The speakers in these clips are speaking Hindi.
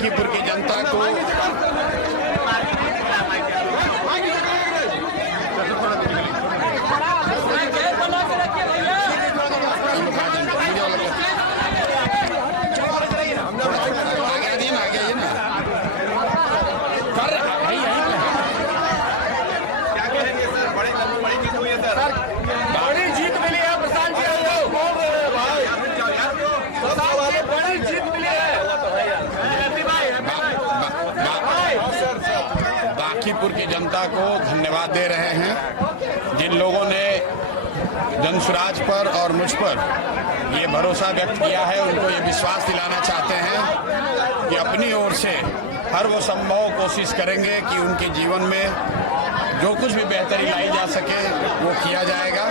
बांकीपुर की जनता को बड़ी जीत मिली है प्रशांत जी, बोल रहे हैं भाई, बड़ी जीत मिली है। बांकीपुर की जनता को धन्यवाद दे रहे हैं जिन लोगों ने जनसुराज पर और मुझ पर ये भरोसा व्यक्त किया है। उनको ये विश्वास दिलाना चाहते हैं कि अपनी ओर से हर वो संभव कोशिश करेंगे कि उनके जीवन में जो कुछ भी बेहतरी लाई जा सके वो किया जाएगा।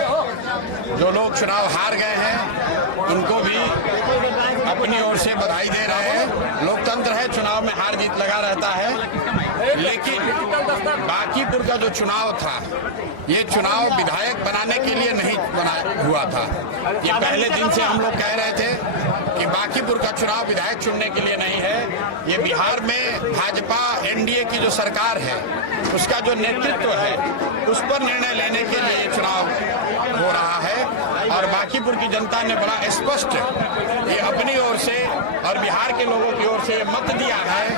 जो लोग चुनाव हार गए हैं उनको भी अपनी ओर से बधाई दे रहे हैं। लोकतंत्र है, चुनाव में हार जीत लगा रहता है, लेकिन बांकीपुर का जो चुनाव था ये चुनाव विधायक बनाने के लिए नहीं बना हुआ था। ये पहले दिन से हम लोग कह रहे थे कि बांकीपुर का चुनाव विधायक चुनने के लिए नहीं है। ये बिहार में भाजपा एनडीए की जो सरकार है उसका जो नेतृत्व है उस पर निर्णय लेने के लिए ये चुनाव हो रहा है। और बांकीपुर की जनता ने बड़ा स्पष्ट ये अपनी ओर से और बिहार के लोगों की ओर से ये मत दिया है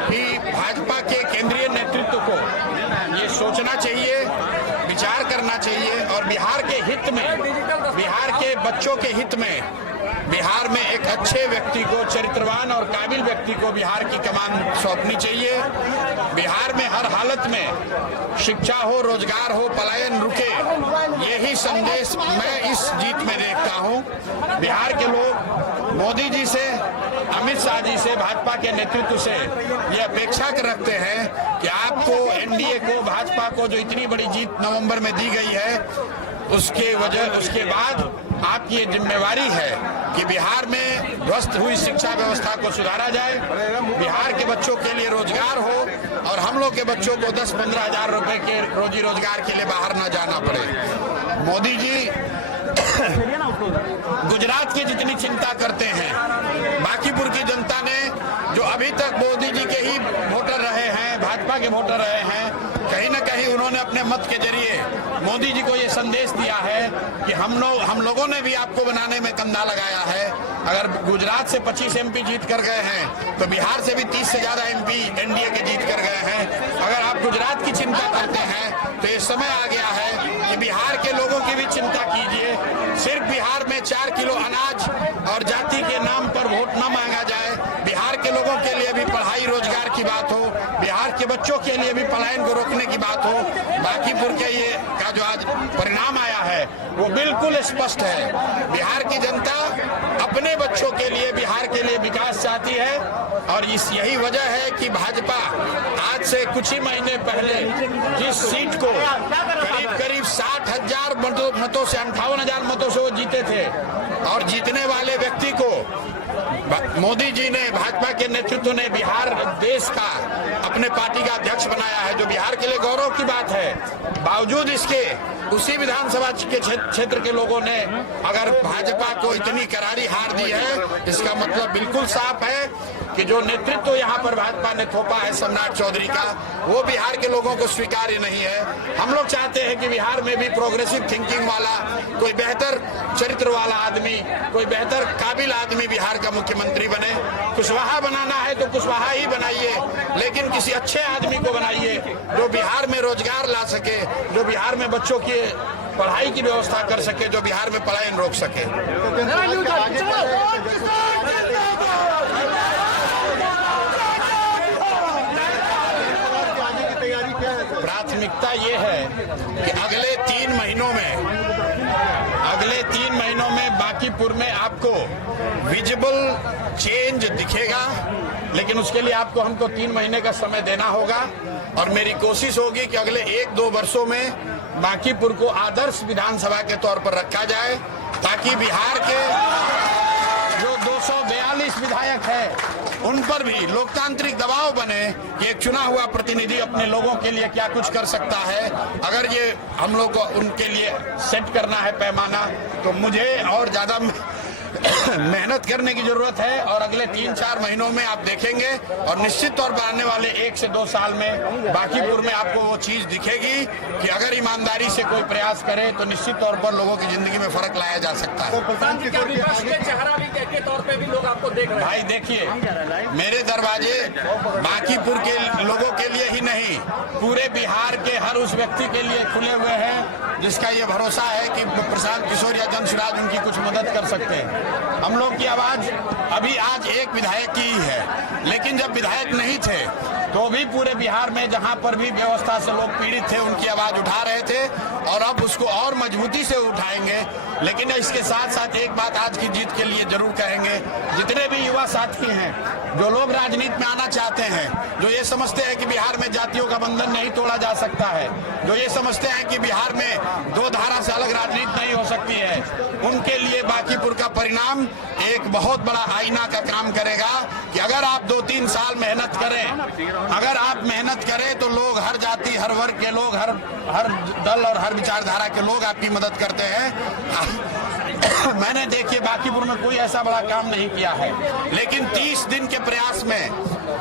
कि भाजपा के केंद्रीय नेतृत्व को ये सोचना चाहिए, विचार करना चाहिए और बिहार के हित में, बिहार के बच्चों के हित में, बिहार में एक अच्छे व्यक्ति को, चरित्रवान और काबिल व्यक्ति को बिहार की कमान सौंपनी चाहिए। बिहार में हर हालत में शिक्षा हो, रोजगार हो, पलायन रुके, यही संदेश मैं इस जीत में देखता हूं। बिहार के लोग मोदी जी से, अमित शाह जी से, भाजपा के नेतृत्व से ये अपेक्षा रखते हैं कि आपको, एनडीए को, भाजपा को जो इतनी बड़ी जीत नवंबर में दी गई है उसके बाद आपकी ये जिम्मेवारी है कि बिहार में ध्वस्त हुई शिक्षा व्यवस्था को सुधारा जाए, बिहार के बच्चों के लिए रोजगार हो और हम लोग के बच्चों को 10-15 हजार रुपए के रोजी रोजगार के लिए बाहर न जाना पड़े। मोदी जी गुजरात की जितनी चिंता करते हैं, बांकीपुर की जनता ने जो अभी तक मोदी जी के ही वोटर रहे हैं, भाजपा के वोटर रहे हैं, कहीं न कहीं उन्होंने अपने मत के जरिए मोदी जी को ये संदेश दिया है कि हम लोगों ने भी आपको बनाने में कंधा लगाया है। अगर गुजरात से 25 एमपी जीत कर गए हैं तो बिहार से भी 30 से ज्यादा एमपी एनडीए के जीत कर गए हैं। अगर आप गुजरात की चिंता करते हैं तो ये समय आ गया है कि बिहार के लोगों की भी चिंता कीजिए। सिर्फ बिहार में 4 किलो अनाज और जाति के नाम पर वोट न मांगा जाए। बिहार के लोगों के लिए भी पढ़ाई रोजगार की बात हो, बिहार के बच्चों के लिए भी पलायन को रोकने की बात हो। बांकीपुर के ये का जो आज परिणाम आया है वो बिल्कुल स्पष्ट है। बिहार की जनता अपने बच्चों के लिए, बिहार के लिए विकास चाहती है और यही वजह है कि भाजपा आज से कुछ ही महीने पहले जिस सीट को करीब 60,000 मतों से 58,000 मतों से वो जीते थे और जीतने वाले व्यक्ति को मोदी जी ने, भाजपा के नेतृत्व ने बिहार देश का अपने पार्टी का अध्यक्ष बनाया है, जो बिहार के लिए गौरव की बात है। बावजूद इसके उसी विधानसभा के क्षेत्र के लोगों ने अगर भाजपा को इतनी करारी हार दी है, इसका मतलब बिल्कुल साफ है कि जो नेतृत्व यहाँ पर भाजपा ने थोपा है सम्राट चौधरी का, वो बिहार के लोगों को स्वीकार्य नहीं है। हम लोग चाहते हैं कि बिहार में भी प्रोग्रेसिव थिंकिंग वाला कोई बेहतर चरित्र वाला आदमी, कोई बेहतर काबिल आदमी बिहार का मुख्यमंत्री बने। कुशवाहा बनाना है तो कुशवाहा ही बनाइए, लेकिन किसी अच्छे आदमी को बनाइए जो बिहार में रोजगार ला सके, जो बिहार में बच्चों की पढ़ाई की व्यवस्था कर सके, जो बिहार में पलायन रोक सके। प्राथमिकता ये है कि अगले 3 महीनों में बांकीपुर में आपको विजिबल चेंज दिखेगा, लेकिन उसके लिए आपको हमको 3 महीने का समय देना होगा और मेरी कोशिश होगी कि अगले 1-2 वर्षों में बांकीपुर को आदर्श विधानसभा के तौर पर रखा जाए, ताकि बिहार के जो 242 विधायक हैं उन पर भी लोकतांत्रिक दबाव बने कि एक चुना हुआ प्रतिनिधि अपने लोगों के लिए क्या कुछ कर सकता है। अगर ये हम लोग को उनके लिए सेट करना है पैमाना, तो मुझे और ज्यादा मेहनत करने की जरूरत है और अगले 3-4 महीनों में आप देखेंगे और निश्चित तौर पर आने वाले 1 से 2 साल में बांकीपुर में आपको वो चीज दिखेगी कि अगर ईमानदारी से कोई प्रयास करे तो निश्चित तौर पर लोगों की जिंदगी में फर्क लाया जा सकता है। विपक्ष के चेहरा भी के तौर पे भी लोग आपको देख रहे हैं। भाई देखिए, मेरे दरवाजे बांकीपुर के लोगों के लिए ही नहीं, पूरे बिहार के हर उस व्यक्ति के लिए खुले हुए हैं जिसका ये भरोसा है कि प्रशांत किशोर या जन उनकी कुछ मदद कर सकते हैं। हम लोग की आवाज अभी आज एक विधायक की ही है, लेकिन जब विधायक नहीं थे तो भी पूरे बिहार में जहां पर भी व्यवस्था से लोग पीड़ित थे उनकी आवाज उठा रहे थे और अब उसको और मजबूती से उठाएंगे। लेकिन इसके साथ साथ एक बात आज की जीत के लिए जरूर कहेंगे, जितने भी युवा साथी हैं जो लोग राजनीति में आना चाहते हैं, जो ये समझते हैं कि बिहार में जातियों का बंधन नहीं तोड़ा जा सकता है, जो ये समझते हैं कि बिहार में 2 धारा से अलग राजनीति नहीं हो सकती है, उनके लिए बांकीपुर का परिणाम एक बहुत बड़ा आईना का काम करेगा कि अगर आप 2-3 साल मेहनत करें, अगर आप मेहनत करें तो लोग, हर जाति, हर वर्ग के लोग, हर दल और हर विचारधारा के लोग आपकी मदद करते हैं। मैंने देखिए बांकीपुर में कोई ऐसा बड़ा काम नहीं किया है, लेकिन 30 दिन के प्रयास में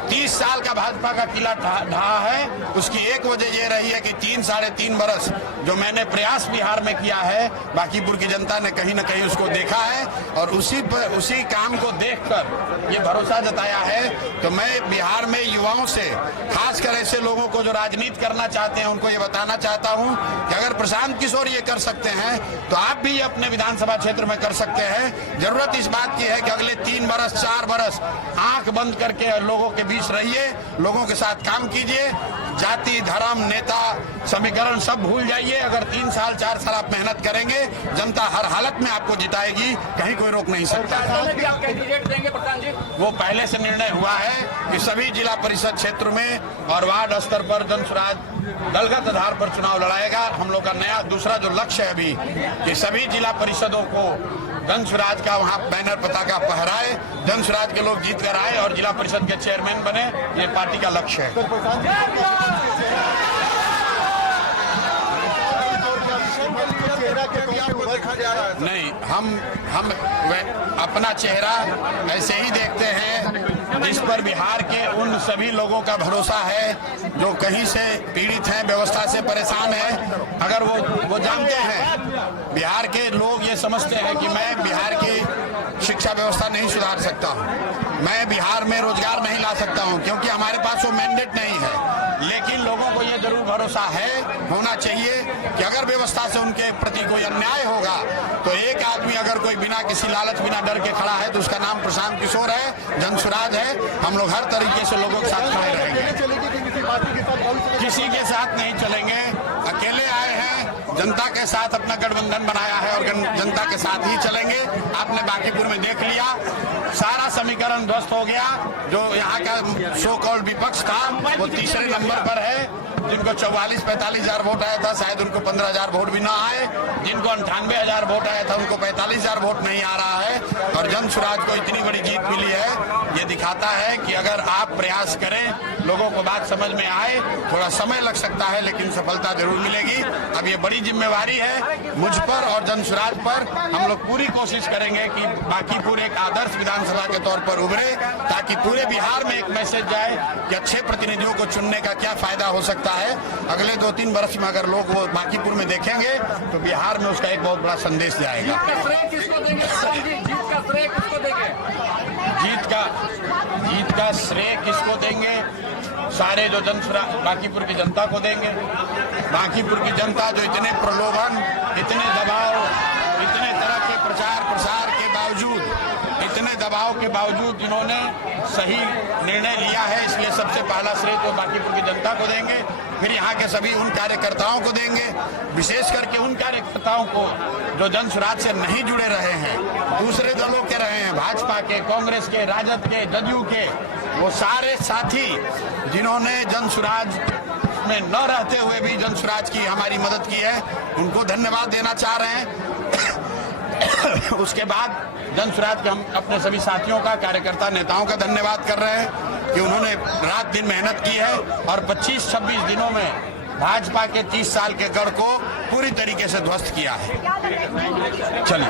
30 साल का भाजपा का किला ढहा है। उसकी एक वजह ये रही है कि 3-3.5 बरस जो मैंने प्रयास बिहार में किया है, बांकीपुर की जनता ने कहीं न कहीं उसको देखा है और उसी काम को देखकर ये भरोसा जताया है। तो मैं बिहार में युवाओं से, खासकर ऐसे लोगों को जो राजनीति करना चाहते हैं, उनको ये बताना चाहता हूं कि अगर प्रशांत किशोर ये कर सकते हैं तो आप भी अपने विधानसभा क्षेत्र में कर सकते हैं। जरूरत इस बात की है कि अगले 3 बरस 4 बरस आंख बंद करके लोगों के बीच रहिए, लोगों के साथ काम कीजिए, जाति, धर्म, नेता, समीकरण सब भूल जाइए। अगर 3 साल 4 साल आप मेहनत करेंगे, जनता हर हालत में आपको जिताएगी, कहीं कोई रोक नहीं सकता। आप कैंडिडेट देंगे प्रधान जी? वो पहले से निर्णय हुआ है कि सभी जिला परिषद क्षेत्र में और वार्ड स्तर पर जनसुराज दलगत आधार पर चुनाव लड़ाएगा। हम लोग का नया दूसरा जो लक्ष्य है अभी कि सभी जिला परिषदों को जनसुराज का वहाँ बैनर पताका फहराए, जनसुराज के लोग जीत कर आए और जिला परिषद के चेयरमैन बने। ये पार्टी का लक्ष्य है। नहीं, हम अपना चेहरा ऐसे ही देखते हैं जिस पर बिहार के उन सभी लोगों का भरोसा है जो कहीं से पीड़ित हैं, व्यवस्था से परेशान हैं। अगर वो जानते हैं, बिहार के लोग ये समझते हैं कि मैं बिहार की शिक्षा व्यवस्था नहीं सुधार सकता हूँ, मैं बिहार में रोजगार नहीं ला सकता हूँ, क्योंकि हमारे पास वो मैंडेट नहीं है। लेकिन लोगों को ये जरूर भरोसा है, होना चाहिए कि अगर व्यवस्था से उनके प्रति कोई अन्याय होगा तो एक आदमी अगर कोई बिना किसी लालच, बिना डर के खड़ा है तो उसका नाम प्रशांत किशोर है, जनसुराज है। हम लोग हर तरीके से लोगों के साथ खड़े रहेंगे, किसी के साथ नहीं चलेंगे। अकेले आए हैं, जनता के साथ अपना गठबंधन बनाया है और जनता के साथ ही चलेंगे। आपने बांकीपुर में देख लिया, सारा समीकरण ध्वस्त हो गया। जो यहाँ का सो कॉल्ड विपक्ष था वो तीसरे नंबर पर है। जिनको 44-45 हजार वोट आया था, शायद उनको 15 हजार वोट भी ना आए। जिनको 98 हजार वोट आया था, उनको 45 हजार वोट नहीं आ रहा है। और जनसुराज को इतनी बड़ी जीत मिली है, ये दिखाता है कि अगर आप प्रयास करें, लोगों को बात समझ में आए, थोड़ा समय लग सकता है लेकिन सफलता जरूर मिलेगी। अब ये बड़ी जिम्मेवारी है मुझ पर और जनसुराज पर। हम लोग पूरी कोशिश करेंगे कि बांकीपुर एक आदर्श विधानसभा के तौर पर उभरे, ताकि पूरे बिहार में एक मैसेज जाए कि अच्छे प्रतिनिधियों को चुनने का क्या फायदा हो सकता है। अगले 2-3 वर्ष में अगर लोग वो बांकीपुर में देखेंगे तो बिहार में उसका एक बहुत बड़ा संदेश जाएगा। जीत का श्रेय किसको देंगे? सारे जो बांकीपुर की जनता को देंगे। बांकीपुर की जनता जो इतने प्रलोभन, इतने दबाव, इतने तरह के प्रचार प्रसार के बावजूद, इतने दबाव के बावजूद जिन्होंने सही निर्णय लिया है, इसलिए सबसे पहला श्रेय तो बांकीपुर की जनता को देंगे। फिर यहाँ के सभी उन कार्यकर्ताओं को देंगे, विशेष करके उन कार्यकर्ताओं को जो जनसुराज से नहीं जुड़े रहे हैं, दूसरे दलों के रहे हैं, भाजपा के, कांग्रेस के, राजद के, जदयू के, वो सारे साथी जिन्होंने जनसुराज में न रहते हुए भी जनसुराज की हमारी मदद की है, उनको धन्यवाद देना चाह रहे हैं। उसके बाद जनसुराज के हम अपने सभी साथियों का, कार्यकर्ता नेताओं का धन्यवाद कर रहे हैं कि उन्होंने रात दिन मेहनत की है और 25-26 दिनों में भाजपा के 30 साल के गढ़ को पूरी तरीके से ध्वस्त किया है। चलिए।